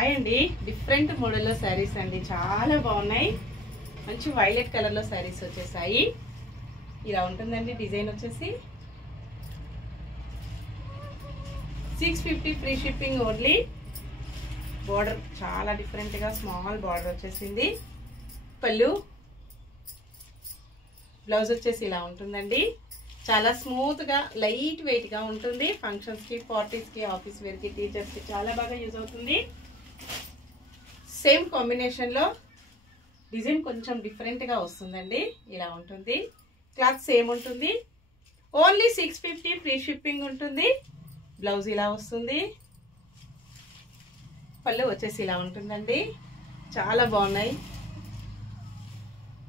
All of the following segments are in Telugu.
హాయ్ అండి, డిఫరెంట్ మోడల్లో శారీస్ అండి, చాలా బాగున్నాయి. మంచి వైలెట్ కలర్లో శారీస్ వచ్చేసాయి. ఇలా ఉంటుందండి డిజైన్ వచ్చేసి. 650 ఫ్రీ షిప్పింగ్ ఓన్లీ. బార్డర్ చాలా డిఫరెంట్గా స్మాల్ బార్డర్ వచ్చేసింది. పళ్ళు, బ్లౌజ్ వచ్చేసి ఇలా ఉంటుందండి. చాలా స్మూత్గా లైట్ వెయిట్గా ఉంటుంది. ఫంక్షన్స్కి, పార్టీస్కి, ఆఫీస్ వేర్కి, టీచర్స్కి చాలా బాగా యూజ్ అవుతుంది. సేమ్ కాంబినేషన్లో డిజైన్ కొంచెం డిఫరెంట్గా వస్తుందండి. ఇలా ఉంటుంది. క్లాత్ సేమ్ ఉంటుంది. ఓన్లీ 650 ఫ్రీ షిప్పింగ్ ఉంటుంది. బ్లౌజ్ ఇలా వస్తుంది. పళ్ళు వచ్చేసి ఇలా ఉంటుందండి. చాలా బాగున్నాయి.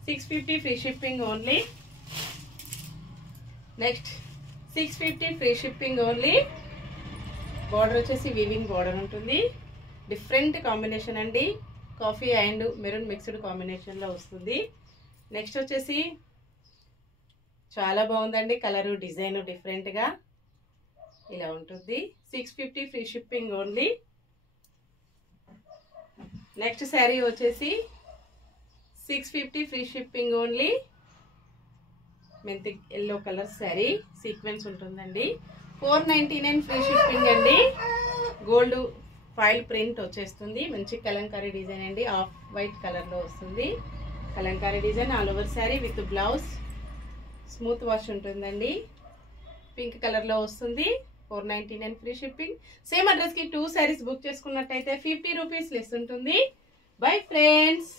650 free shipping only. Next 650 free shipping only. Border వచ్చేసి వీవింగ్ బార్డర్ ఉంటుంది. డిఫరెంట్ కాంబినేషన్ అండి. కాఫీ అండ్ మెరూన్ మిక్స్డ్ కాంబినేషన్లో వస్తుంది. నెక్స్ట్ వచ్చేసి చాలా బాగుందండి. కలరు, డిజైన్ డిఫరెంట్గా ఇలా ఉంటుంది. 650 free shipping only. Next sari వచ్చేసి 650 ఫ్రీ షిప్పింగ్ ఓన్లీ. మెంతి ఎల్లో కలర్ శారీ, సీక్వెన్స్ ఉంటుందండి. 499 ఫ్రీ షిప్పింగ్ అండి. గోల్డ్ ఫాయిల్ ప్రింట్ వచ్చేస్తుంది. మంచి కలంకారీ డిజైన్ అండి. ఆఫ్ వైట్ కలర్లో వస్తుంది. Kalamkari design all over sari with blouse. Smooth wash ఉంటుందండి. పింక్ కలర్లో వస్తుంది. 499 ఫ్రీ షిప్పింగ్. సేమ్ అడ్రస్కి 2 శారీస్ బుక్ చేసుకున్నట్టయితే 50 రూపీస్ లెస్ ఉంటుంది. Bye friends.